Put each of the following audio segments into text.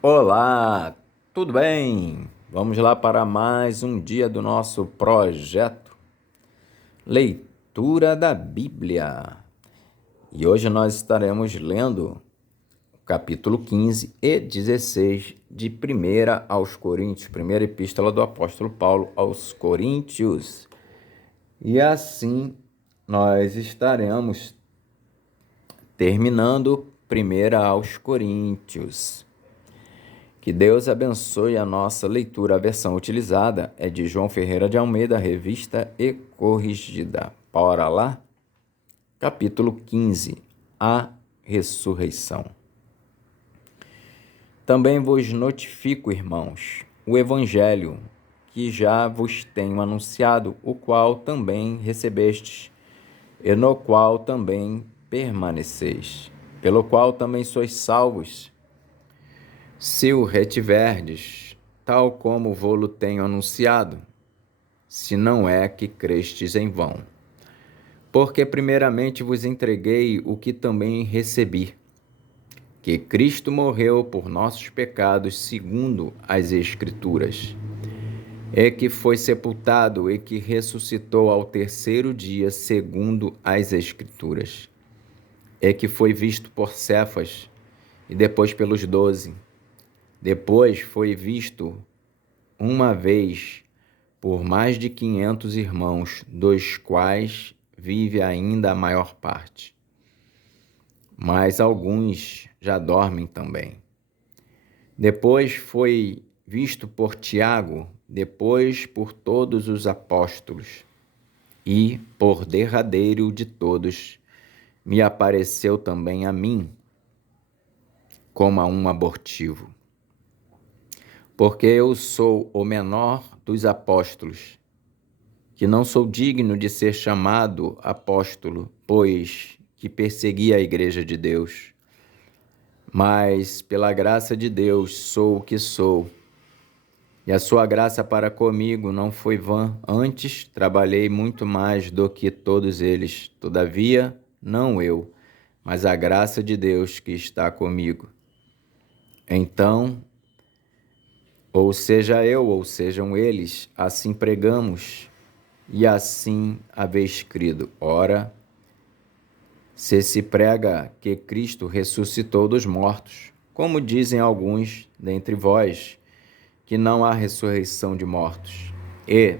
Olá, tudo bem? Vamos lá para mais um dia do nosso projeto Leitura da Bíblia. E hoje nós estaremos lendo o capítulo 15 e 16 de 1 aos Coríntios, primeira epístola do apóstolo Paulo aos Coríntios. E assim nós estaremos terminando 1 aos Coríntios. Que Deus abençoe a nossa leitura. A versão utilizada é de João Ferreira de Almeida, revista e corrigida. Bora lá? Capítulo 15. A ressurreição. Também vos notifico, irmãos, o evangelho que já vos tenho anunciado, o qual também recebestes, e no qual também permaneceis, pelo qual também sois salvos, se o retiverdes, tal como vô-lo tenho anunciado, se não é que crestes em vão. Porque primeiramente vos entreguei o que também recebi, que Cristo morreu por nossos pecados segundo as Escrituras, e que foi sepultado e que ressuscitou ao terceiro dia segundo as Escrituras, e que foi visto por Cefas e depois pelos 12. Depois foi visto uma vez por mais de 500 irmãos, dos quais vive ainda a maior parte. Mas alguns já dormem também. Depois foi visto por Tiago, depois por todos os apóstolos, e, por derradeiro de todos, me apareceu também a mim, como a um abortivo. Porque eu sou o menor dos apóstolos, que não sou digno de ser chamado apóstolo, pois que persegui a igreja de Deus. Mas, pela graça de Deus, sou o que sou. E a sua graça para comigo não foi vã. Antes, trabalhei muito mais do que todos eles. Todavia, não eu, mas a graça de Deus que está comigo. Então, ou seja eu, ou sejam eles, assim pregamos, e assim haveis crido. Ora, se prega que Cristo ressuscitou dos mortos, como dizem alguns dentre vós, que não há ressurreição de mortos. E,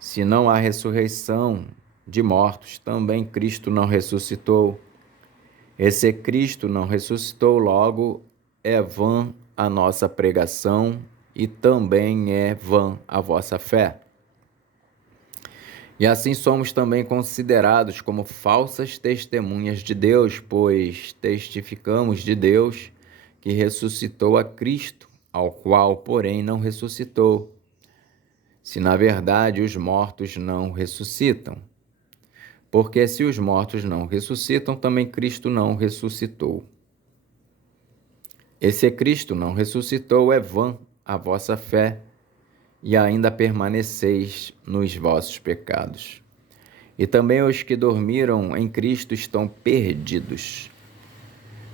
se não há ressurreição de mortos, também Cristo não ressuscitou. E se Cristo não ressuscitou, logo é vã a nossa pregação e também é vã a vossa fé. E assim somos também considerados como falsas testemunhas de Deus, pois testificamos de Deus que ressuscitou a Cristo, ao qual, porém, não ressuscitou, se na verdade os mortos não ressuscitam. Porque se os mortos não ressuscitam, também Cristo não ressuscitou. E se Cristo não ressuscitou, é vã a vossa fé, e ainda permaneceis nos vossos pecados. E também os que dormiram em Cristo estão perdidos.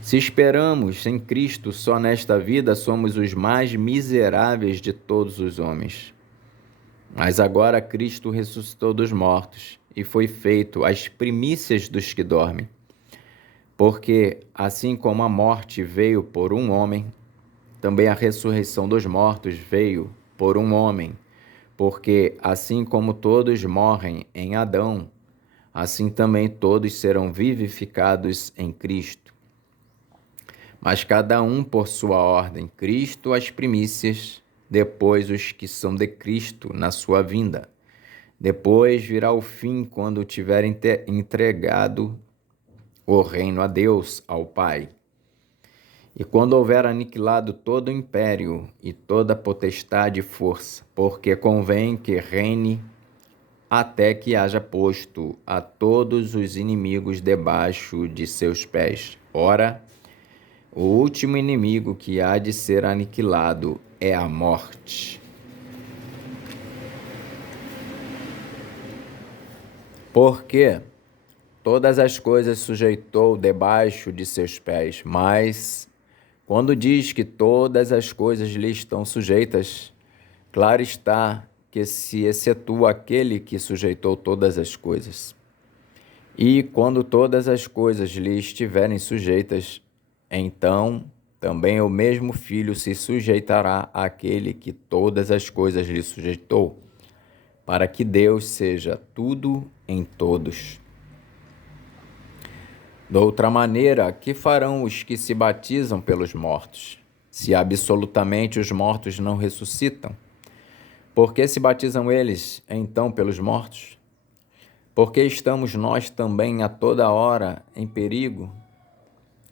Se esperamos em Cristo só nesta vida, somos os mais miseráveis de todos os homens. Mas agora Cristo ressuscitou dos mortos e foi feito as primícias dos que dormem. Porque, assim como a morte veio por um homem, também a ressurreição dos mortos veio por um homem. Porque, assim como todos morrem em Adão, assim também todos serão vivificados em Cristo. Mas cada um por sua ordem: Cristo as primícias, depois os que são de Cristo na sua vinda. Depois virá o fim, quando tiver entregado o reino a Deus, ao Pai. E quando houver aniquilado todo o império e toda potestade e força, porque convém que reine até que haja posto a todos os inimigos debaixo de seus pés. Ora, o último inimigo que há de ser aniquilado é a morte. Porque todas as coisas sujeitou debaixo de seus pés, mas Quando diz que todas as coisas lhe estão sujeitas, claro está que se excetua aquele que sujeitou todas as coisas. E quando todas as coisas lhe estiverem sujeitas, então também o mesmo Filho se sujeitará àquele que todas as coisas lhe sujeitou, para que Deus seja tudo em todos. De outra maneira, que farão os que se batizam pelos mortos, se absolutamente os mortos não ressuscitam? Por que se batizam eles, então, pelos mortos? Porque estamos nós também a toda hora em perigo?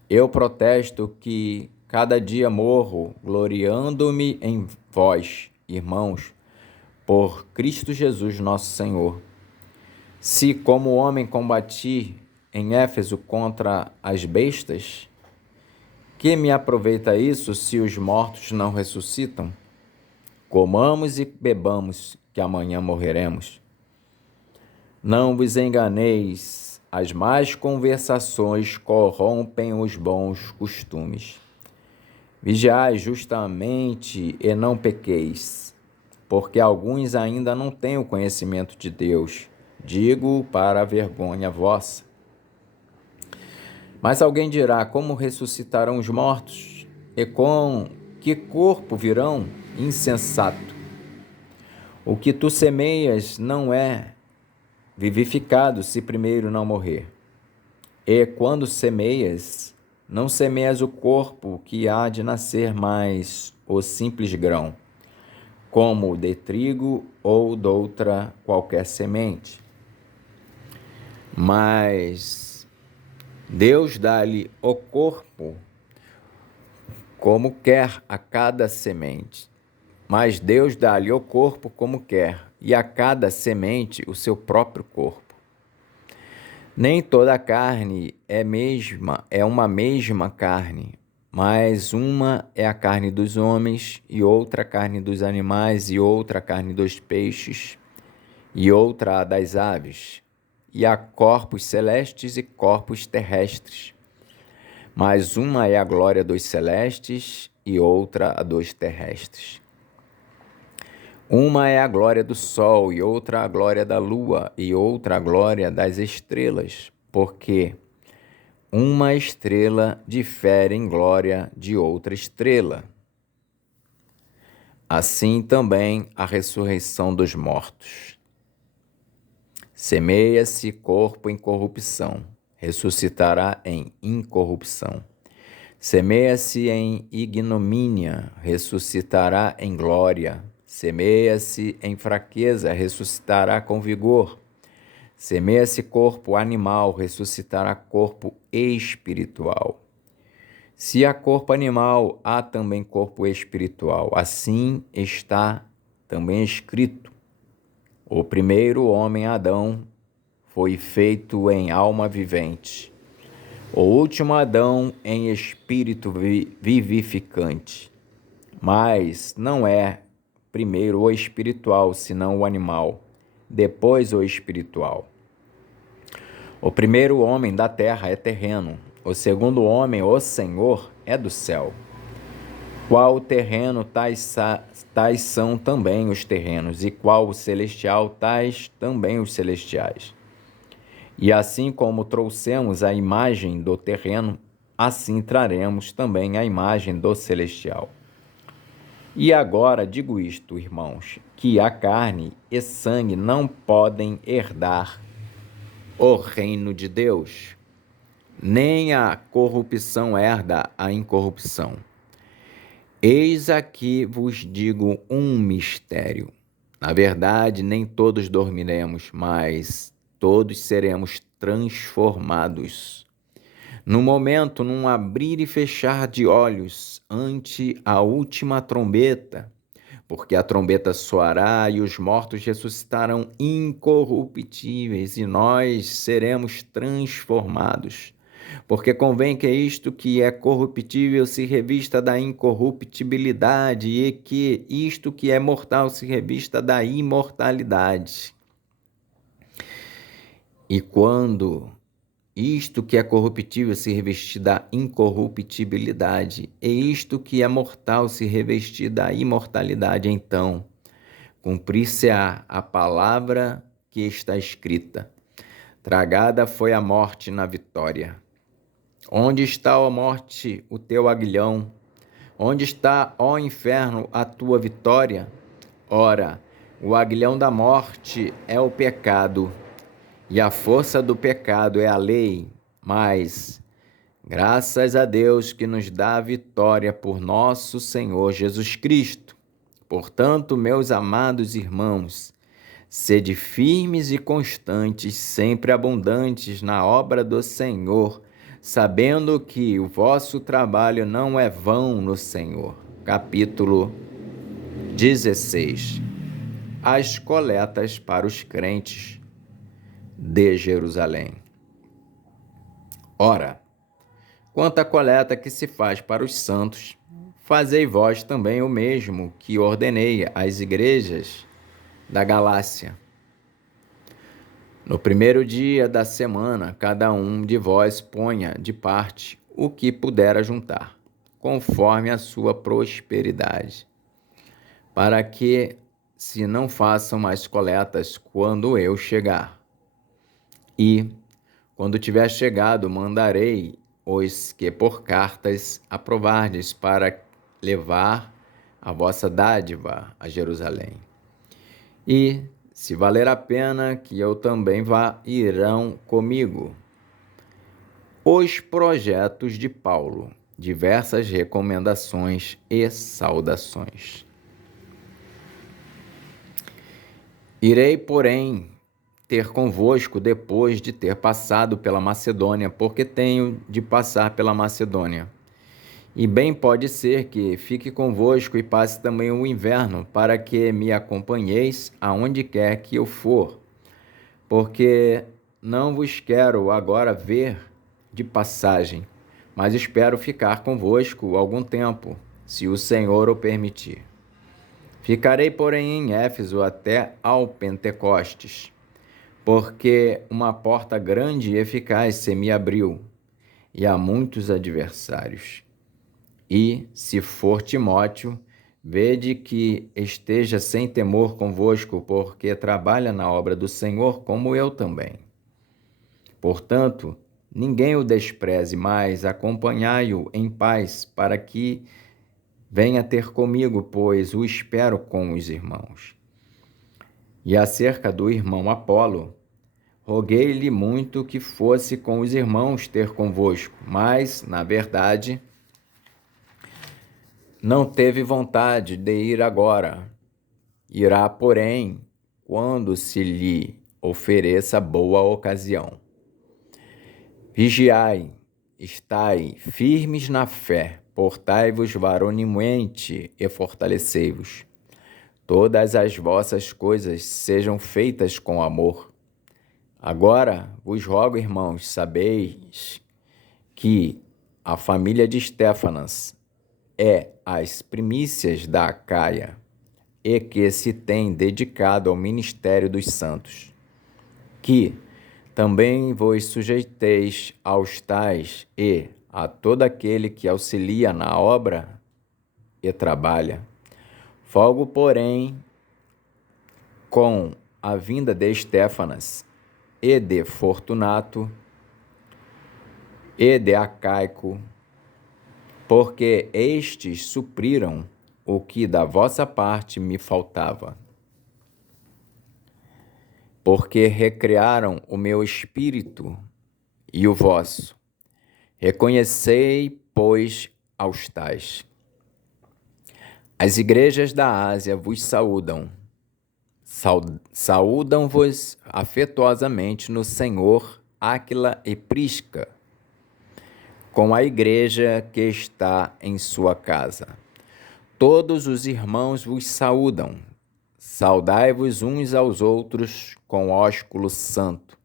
Eu protesto que cada dia morro, gloriando-me em vós, irmãos, por Cristo Jesus nosso Senhor. Se, como homem, combati em Éfeso contra as bestas, que me aproveita isso se os mortos não ressuscitam? Comamos e bebamos, que amanhã morreremos. Não vos enganeis, as más conversações corrompem os bons costumes. Vigiai justamente e não pequeis, porque alguns ainda não têm o conhecimento de Deus. Digo para a vergonha vossa. Mas alguém dirá: como ressuscitarão os mortos? E com que corpo virão? Insensato! O que tu semeias não é vivificado se primeiro não morrer. E quando semeias, não semeias o corpo que há de nascer, mas o simples grão, como o de trigo ou doutra qualquer semente. Mas Deus dá-lhe o corpo como quer a cada semente. Mas Deus dá-lhe o corpo como quer, e a cada semente o seu próprio corpo. Nem toda a carne é uma mesma carne, mas uma é a carne dos homens, e outra a carne dos animais, e outra a carne dos peixes, e outra a das aves. E há corpos celestes e corpos terrestres. Mas uma é a glória dos celestes e outra a dos terrestres. Uma é a glória do sol e outra a glória da lua e outra a glória das estrelas, porque uma estrela difere em glória de outra estrela. Assim também a ressurreição dos mortos. Semeia-se corpo em corrupção, ressuscitará em incorrupção. Semeia-se em ignomínia, ressuscitará em glória. Semeia-se em fraqueza, ressuscitará com vigor. Semeia-se corpo animal, ressuscitará corpo espiritual. Se há corpo animal, há também corpo espiritual. Assim está também escrito: o primeiro homem, Adão, foi feito em alma vivente. O último Adão em espírito vivificante. Mas não é primeiro o espiritual, senão o animal, depois o espiritual. O primeiro homem da terra é terreno, o segundo homem, o Senhor, é do céu. Qual o terreno, tais são também os terrenos, e qual o celestial, tais também os celestiais. E assim como trouxemos a imagem do terreno, assim traremos também a imagem do celestial. E agora digo isto, irmãos, que a carne e sangue não podem herdar o reino de Deus, nem a corrupção herda a incorrupção. Eis aqui vos digo um mistério. Na verdade, nem todos dormiremos, mas todos seremos transformados. No momento, num abrir e fechar de olhos, ante a última trombeta, porque a trombeta soará e os mortos ressuscitarão incorruptíveis e nós seremos transformados. Porque convém que isto que é corruptível se revista da incorruptibilidade e que isto que é mortal se revista da imortalidade. E quando isto que é corruptível se revestir da incorruptibilidade, e isto que é mortal se revestir da imortalidade. Então, cumprir-se-á a palavra que está escrita: tragada foi a morte na vitória. Onde está, ó morte, o teu aguilhão? Onde está, ó inferno, a tua vitória? Ora, o aguilhão da morte é o pecado, e a força do pecado é a lei, mas, graças a Deus que nos dá a vitória por nosso Senhor Jesus Cristo. Portanto, meus amados irmãos, sede firmes e constantes, sempre abundantes na obra do Senhor, sabendo que o vosso trabalho não é vão no Senhor. Capítulo 16. As coletas para os crentes de Jerusalém. Ora, quanto à coleta que se faz para os santos, fazei vós também o mesmo que ordenei às igrejas da Galácia. No primeiro dia da semana, cada um de vós ponha de parte o que puder juntar, conforme a sua prosperidade, para que se não façam mais coletas quando eu chegar. E, quando tiver chegado, mandarei os que por cartas aprovardes para levar a vossa dádiva a Jerusalém. E, se valer a pena que eu também vá, irão comigo. Os projetos de Paulo, diversas recomendações e saudações. Irei, porém, ter convosco depois de ter passado pela Macedônia, porque tenho de passar pela Macedônia. E bem pode ser que fique convosco e passe também o inverno, para que me acompanheis aonde quer que eu for, porque não vos quero agora ver de passagem, mas espero ficar convosco algum tempo, se o Senhor o permitir. Ficarei, porém, em Éfeso até ao Pentecostes, porque uma porta grande e eficaz se me abriu, e há muitos adversários. E, se for Timóteo, vede que esteja sem temor convosco, porque trabalha na obra do Senhor, como eu também. Portanto, ninguém o despreze, mas acompanhai-o em paz, para que venha ter comigo, pois o espero com os irmãos. E acerca do irmão Apolo, roguei-lhe muito que fosse com os irmãos ter convosco, mas, na verdade, não teve vontade de ir agora. Irá, porém, quando se lhe ofereça boa ocasião. Vigiai, estai firmes na fé, portai-vos varonilmente e fortalecei-vos. Todas as vossas coisas sejam feitas com amor. Agora vos rogo, irmãos, sabeis que a família de Estéfanas é as primícias da Acaia, e que se tem dedicado ao ministério dos santos, que também vos sujeiteis aos tais e a todo aquele que auxilia na obra e trabalha. Folgo, porém, com a vinda de Estéfanas e de Fortunato e de Acaico, porque estes supriram o que da vossa parte me faltava. Porque recriaram o meu espírito e o vosso. Reconhecei, pois, aos tais. As igrejas da Ásia vos saúdam. Saúdam-vos afetuosamente no Senhor Áquila e Prisca, com a igreja que está em sua casa. Todos os irmãos vos saúdam. Saudai-vos uns aos outros com ósculo santo.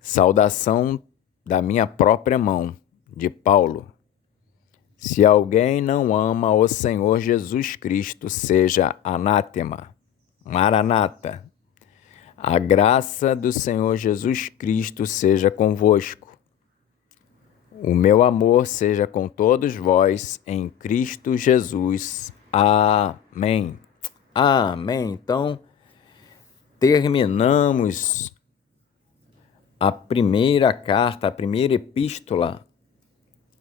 Saudação da minha própria mão, de Paulo. Se alguém não ama o Senhor Jesus Cristo, seja anátema. Maranata. A graça do Senhor Jesus Cristo seja convosco. O meu amor seja com todos vós em Cristo Jesus. Amém. Amém. Então, terminamos a primeira carta, a primeira epístola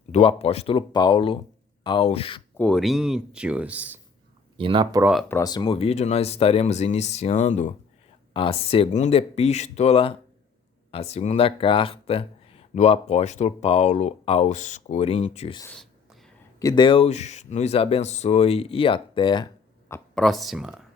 do apóstolo Paulo aos Coríntios. E no próximo vídeo nós estaremos iniciando a segunda epístola, a segunda carta do apóstolo Paulo aos Coríntios. Que Deus nos abençoe e até a próxima.